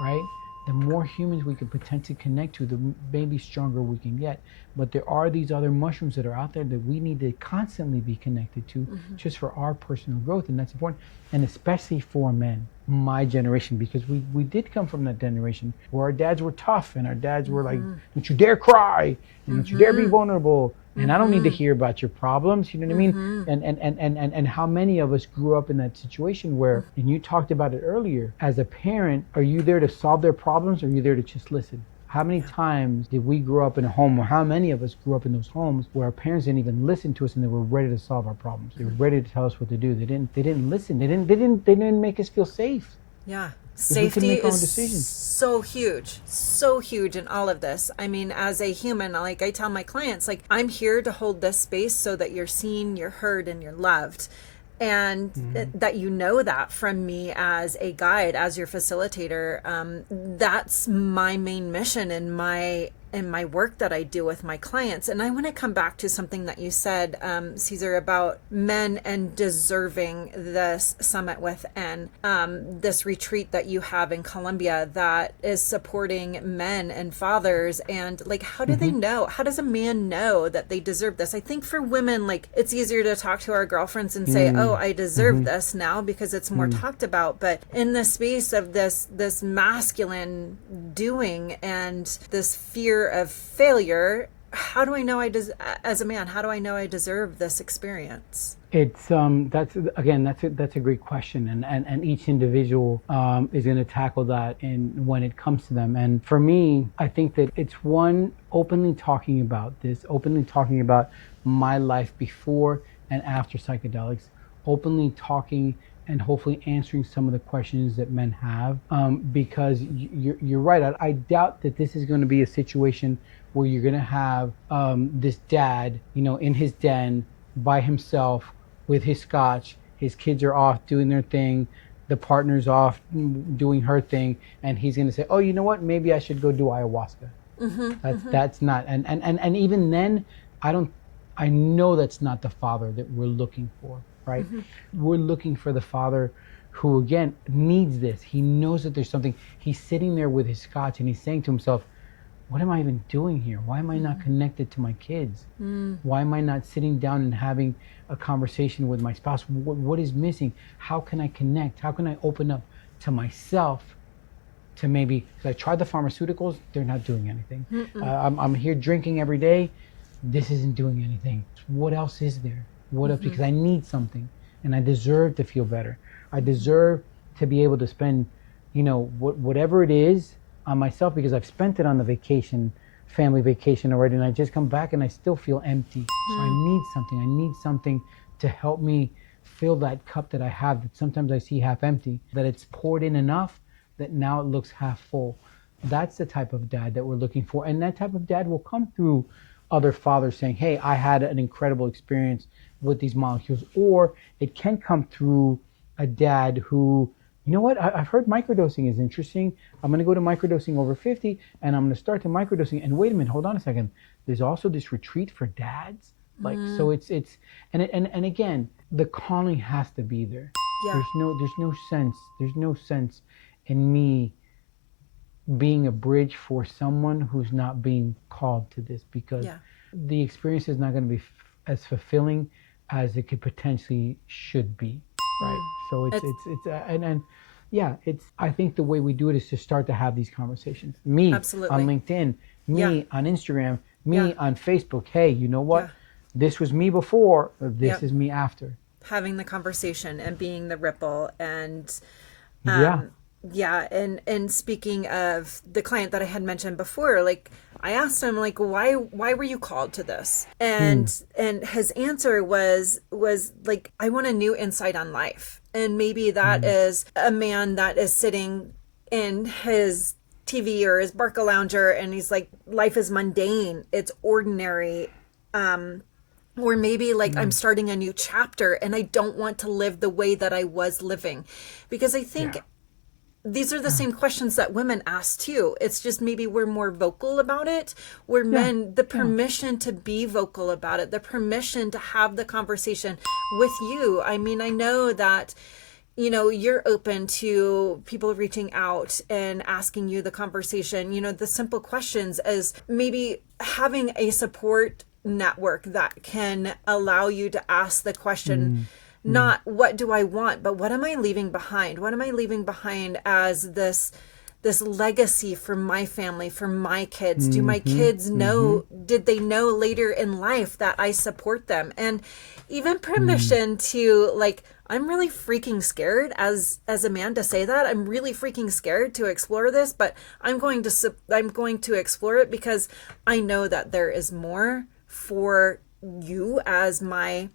right? The more humans we can potentially connect to, the maybe stronger we can get. But there are these other mushrooms that are out there that we need to constantly be connected to, just for our personal growth. And that's important. And especially for men, my generation, because we did come from that generation where our dads were tough and our dads were like, don't you dare cry, and don't you dare be vulnerable. And I don't need to hear about your problems, you know what I mean? And how many of us grew up in that situation where, and you talked about it earlier, as a parent, are you there to solve their problems, or are you there to just listen? How many times did we grow up in a home, or how many of us grew up in those homes where our parents didn't even listen to us and they were ready to solve our problems? They were ready to tell us what to do. They didn't listen. They didn't make us feel safe. Yeah. Safety is so huge in all of this. I mean, as a human, like I tell my clients, like, I'm here to hold this space so that you're seen, you're heard, and you're loved. And that that from me as a guide, as your facilitator. That's my main mission in my work that I do with my clients. And I want to come back to something that you said, Cesar, about men and deserving this Summit Within, this retreat that you have in Colombia that is supporting men and fathers. And like, how do they know? How does a man know that they deserve this? I think for women, like, it's easier to talk to our girlfriends and say, oh, I deserve this now because it's more talked about. But in the space of this masculine doing and this fear of failure, how do I know as a man, how do I know I deserve this experience? It's that's a great question, and each individual is going to tackle that when it comes to them. And for me, I think that it's one, openly talking about this, openly talking about my life before and after psychedelics, openly talking and hopefully answering some of the questions that men have, because you're right. I doubt that this is going to be a situation where you're going to have this dad, in his den by himself with his scotch. His kids are off doing their thing. The partner's off doing her thing. And he's going to say, oh, you know what? Maybe I should go do ayahuasca. That's not. And even then, I know that's not the father that we're looking for, right? We're looking for the father who, again, needs this. He knows that there's something. He's sitting there with his scotch and he's saying to himself, what am I even doing here? Why am I not connected to my kids? Why am I not sitting down and having a conversation with my spouse? What is missing? How can I connect? How can I open up to myself to maybe, because I tried the pharmaceuticals, they're not doing anything. I'm here drinking every day. This isn't doing anything. What else is there? What else? Because I need something and I deserve to feel better. I deserve to be able to spend, whatever it is on myself, because I've spent it on the family vacation already, and I just come back and I still feel empty. So I need something. I need something to help me fill that cup that I have that sometimes I see half empty, that it's poured in enough that now it looks half full. That's the type of dad that we're looking for. And that type of dad will come through other fathers saying, hey, I had an incredible experience with these molecules. Or it can come through a dad who, you know what, I've heard microdosing is interesting. I'm going to go to Microdosing Over 50 and I'm going to start the microdosing. And wait a minute, hold on a second. There's also this retreat for dads. So it's and again, the calling has to be there. Yeah. There's no sense in me being a bridge for someone who's not being called to this, because the experience is not going to be as fulfilling as it could potentially should be, right? So it's I think the way we do it is to start to have these conversations. Me Absolutely. on LinkedIn, me on Instagram, me on Facebook. Hey, you know what? This was me before, this is me after. Having the conversation and being the ripple. And and speaking of the client that I had mentioned before, like I asked him, like, why were you called to this? And his answer was like, I want a new insight on life. And maybe that is a man that is sitting in his TV or his Barca lounger and he's like, life is mundane, it's ordinary. Or maybe like I'm starting a new chapter and I don't want to live the way that I was living. Because I think these are the same questions that women ask too. It's just maybe we're more vocal about it. We're men, the permission to be vocal about it, the permission to have the conversation with you. I mean, I know that, you're open to people reaching out and asking you the conversation, the simple questions, as maybe having a support network that can allow you to ask the question, not what do I want, but what am I leaving behind? What am I leaving behind as this legacy for my family, for my kids? Do my kids know, did they know later in life that I support them? And even permission to, like, I'm really freaking scared as a man to say that. I'm really freaking scared to explore this, but I'm going to explore it because I know that there is more for you as my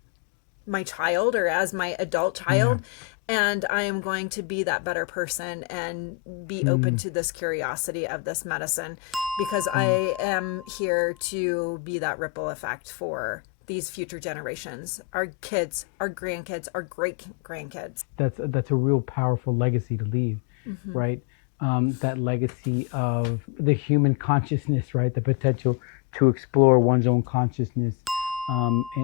child or as my adult child. And I am going to be that better person and be open to this curiosity of this medicine, because I am here to be that ripple effect for these future generations, our kids, our grandkids, our great grandkids. That's a real powerful legacy to leave, right? That legacy of the human consciousness, right? The potential to explore one's own consciousness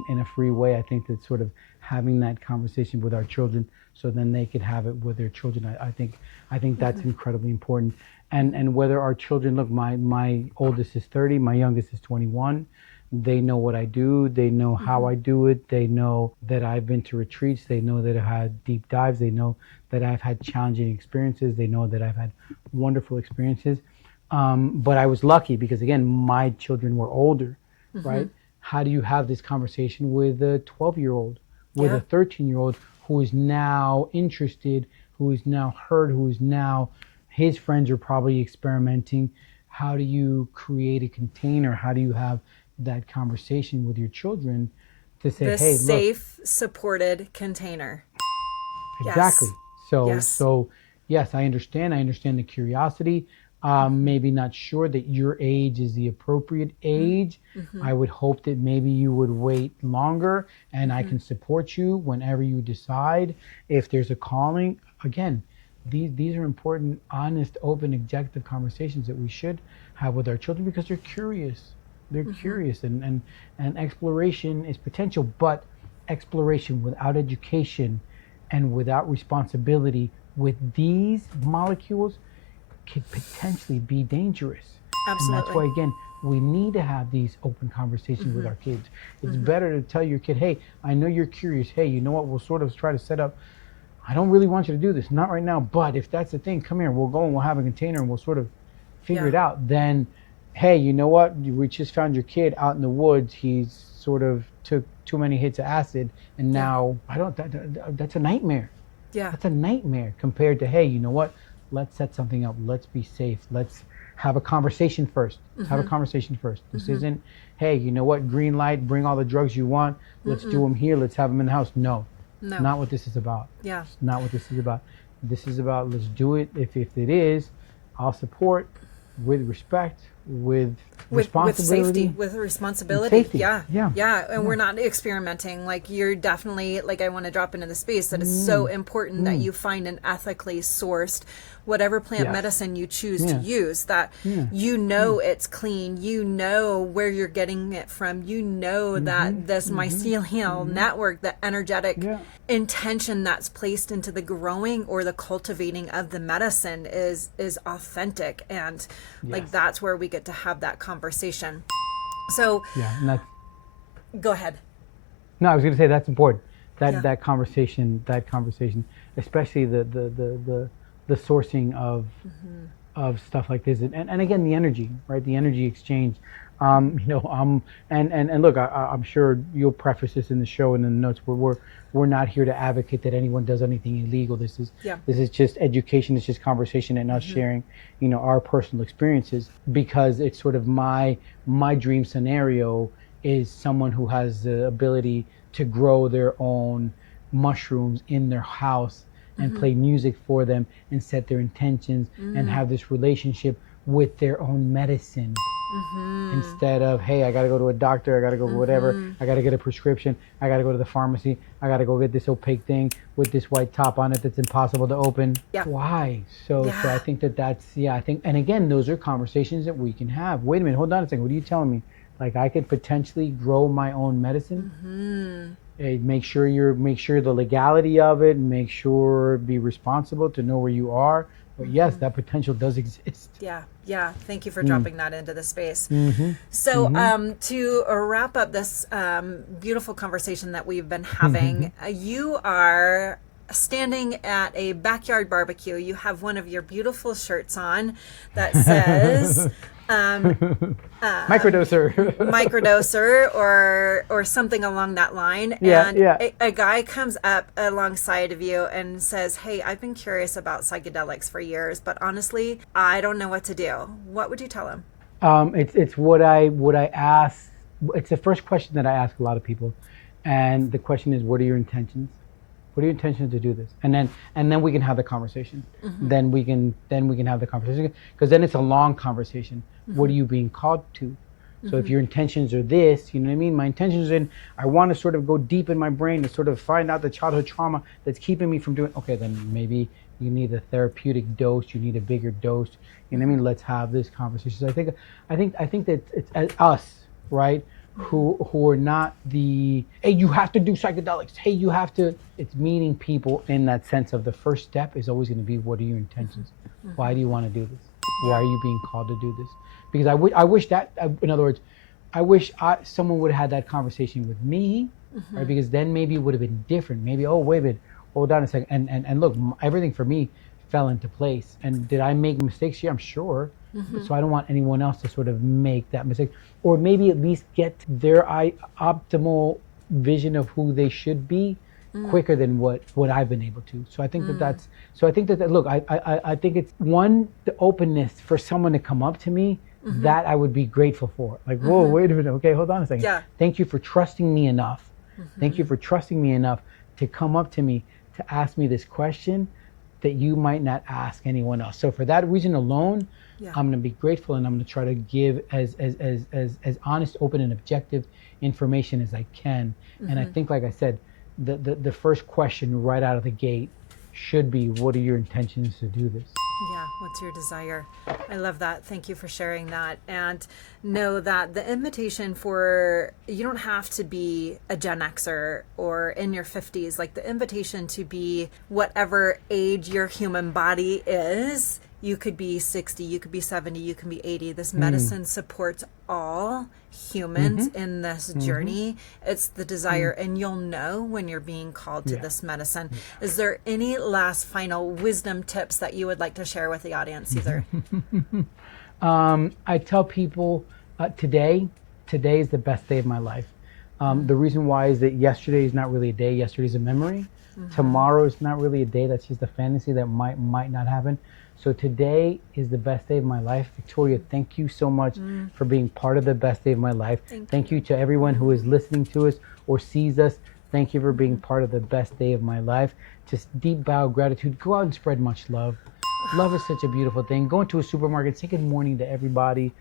in a free way. I think that sort of having that conversation with our children, so then they could have it with their children. I think that's incredibly important. And whether our children, look, my oldest is 30, my youngest is 21. They know what I do. They know how I do it. They know that I've been to retreats. They know that I've had deep dives. They know that I've had challenging experiences. They know that I've had wonderful experiences. But I was lucky because, again, my children were older, right? How do you have this conversation with a 12-year-old, with a 13-year-old who is now interested, who is now heard, who is now, his friends are probably experimenting. How do you create a container? How do you have that conversation with your children to say, the hey, look. Safe, supported container. Exactly. Yes. So yes, I understand the curiosity. maybe not sure that your age is the appropriate age. I would hope that maybe you would wait longer, and I can support you whenever you decide. If there's a calling, again, these are important, honest, open, objective conversations that we should have with our children, because they're curious. They're curious, and exploration is potential, but exploration without education and without responsibility with these molecules could potentially be dangerous. Absolutely. And that's why, again, we need to have these open conversations with our kids. It's better to tell your kid, hey, I know you're curious. Hey, you know what? We'll sort of try to set up, I don't really want you to do this, not right now, but if that's the thing, come here, we'll go and we'll have a container and we'll sort of figure it out. Then, hey, you know what? We just found your kid out in the woods. He's sort of took too many hits of acid, and now that's a nightmare. Yeah. That's a nightmare compared to, hey, you know what? Let's set something up. Let's be safe. Let's have a conversation first. Have a conversation first. This isn't, hey, you know what? Green light, bring all the drugs you want. Let's do them here. Let's have them in the house. No. Not what this is about. Yeah. It's not what this is about. This is about, let's do it. If it is, I'll support with respect, with responsibility. With safety, with responsibility. Safety. Yeah. And we're not experimenting. Like, you're definitely, like, I want to drop into the space that it's so important that you find an ethically sourced whatever plant medicine you choose to use, that you know it's clean, you know where you're getting it from, you know that this mycelial network, the energetic intention that's placed into the growing or the cultivating of the medicine is authentic, and like that's where we get to have that conversation. So go ahead. No, I was going to say that's important. That conversation, especially the sourcing of stuff like this, and again, the energy, right? The energy exchange. And look, I'm sure you'll preface this in the show and in the notes. We're not here to advocate that anyone does anything illegal. This is just education. It's just conversation and us sharing, our personal experiences, because it's sort of my dream scenario is someone who has the ability to grow their own mushrooms in their house and play music for them and set their intentions and have this relationship with their own medicine. Instead of, hey, I got to go to a doctor, I got to go whatever, I got to get a prescription, I got to go to the pharmacy, I got to go get this opaque thing with this white top on it that's impossible to open. Why? So I think that's, and again, those are conversations that we can have. Wait a minute, hold on a second, what are you telling me? Like, I could potentially grow my own medicine? Make sure the legality of it, make sure, be responsible to know where you are. But yes, that potential does exist. Yeah. Thank you for dropping that into the space. So to wrap up this beautiful conversation that we've been having, you are standing at a backyard barbecue. You have one of your beautiful shirts on that says microdoser or something along that line, and a guy comes up alongside of you and says, hey, I've been curious about psychedelics for years, but honestly I don't know what to do. What would you tell him? It's what I ask. It's the first question that I ask a lot of people, and the question is, what are your intentions? What are your intentions to do this? And then we can have the conversation. Then we can have the conversation, because then it's a long conversation. What are you being called to? So if your intentions are this, you know what I mean? My intentions are I want to sort of go deep in my brain to sort of find out the childhood trauma that's keeping me from doing. Okay, then maybe you need a therapeutic dose. You need a bigger dose. You know what I mean? Let's have this conversation. So I think that it's us, right? Who are not the, hey, you have to do psychedelics. Hey, you have to. It's meeting people in that sense of the first step is always going to be, what are your intentions? Why do you want to do this? Why are you being called to do this? Because I wish that, in other words, I wish someone would have had that conversation with me, right? Because then maybe it would have been different. Maybe, oh, wait a minute, hold on a second. And look, everything for me fell into place. And did I make mistakes here? I'm sure. So I don't want anyone else to sort of make that mistake, or maybe at least get their optimal vision of who they should be quicker than what I've been able to. So I think that's, so I think that look, I think it's one, the openness for someone to come up to me, that I would be grateful for. Like, whoa, wait a minute. Okay, hold on a second. Thank you for trusting me enough. Thank you for trusting me enough to come up to me, to ask me this question. that you might not ask anyone else. So for that reason alone, Yeah. I'm going to be grateful, and I'm going to try to give as honest, open, and objective information as I can. And I think, like I said, the first question right out of the gate should be, what are your intentions to do this? Yeah, what's your desire? I love that. Thank you for sharing that. And know that the invitation for, you don't have to be a Gen Xer or in your 50s, like the invitation to be whatever age your human body is. You could be 60, you could be 70, you can be 80. This medicine supports all humans in this journey. It's the desire, and you'll know when you're being called to this medicine. Is there any last final wisdom tips that you would like to share with the audience, Cesar? I tell people today is the best day of my life. The reason why is that yesterday is not really a day. Yesterday is a memory. Tomorrow is not really a day. That's just a fantasy that might not happen. So today is the best day of my life. Victoria, thank you so much for being part of the best day of my life. Thank you to everyone who is listening to us or sees us. Thank you for being part of the best day of my life. Just deep bow gratitude. Go out and spread much love. Love is such a beautiful thing. Go into a supermarket, say good morning to everybody.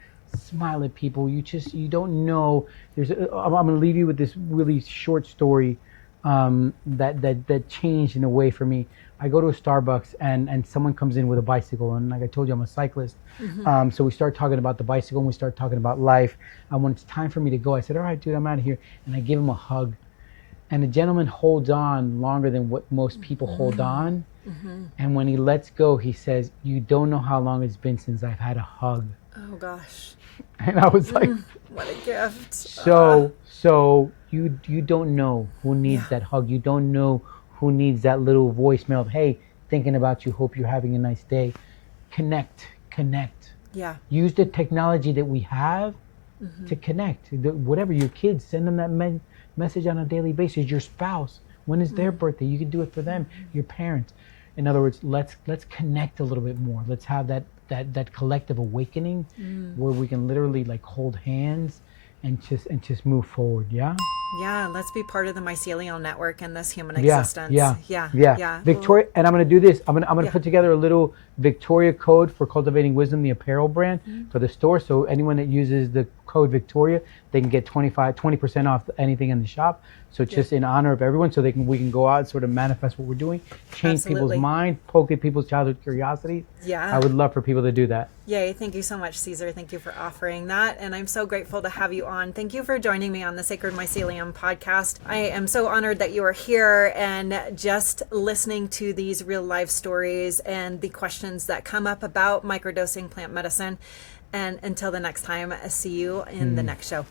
Smile at people. You don't know. I'm going to leave you with this really short story that changed in a way for me. I go to a Starbucks and someone comes in with a bicycle, and like I told you, I'm a cyclist. So we start talking about the bicycle, and we start talking about life. And when it's time for me to go, I said, all right, dude, I'm out of here. And I give him a hug. And the gentleman holds on longer than what most people hold on. And when he lets go, he says, you don't know how long it's been since I've had a hug. Oh, gosh. And I was like, what a gift. So you don't know who needs that hug. You don't know who needs that little voicemail of, hey, thinking about you, hope you're having a nice day. Connect. Yeah. Use the technology that we have to connect. Whatever, your kids, send them that message on a daily basis. Your spouse, when is their birthday? You can do it for them. Your parents. In other words, let's connect a little bit more. Let's have that collective awakening where we can literally like hold hands and just move forward. Yeah, let's be part of the mycelial network and this human existence. Yeah. Victoria, and I'm going to do this. I'm going to put together a little Victoria code for Cultivating Wisdom, the apparel brand, for the store. So anyone that uses the code Victoria, they can get 20% off anything in the shop. So just in honor of everyone, so we can go out and sort of manifest what we're doing, change people's mind, poke at people's childhood curiosities. Yeah. I would love for people to do that. Yay. Thank you so much, Cesar. Thank you for offering that. And I'm so grateful to have you on. Thank you for joining me on the Sacred Mycelium podcast. I am so honored that you are here and just listening to these real life stories and the questions that come up about microdosing plant medicine. And until the next time, see you in the next show.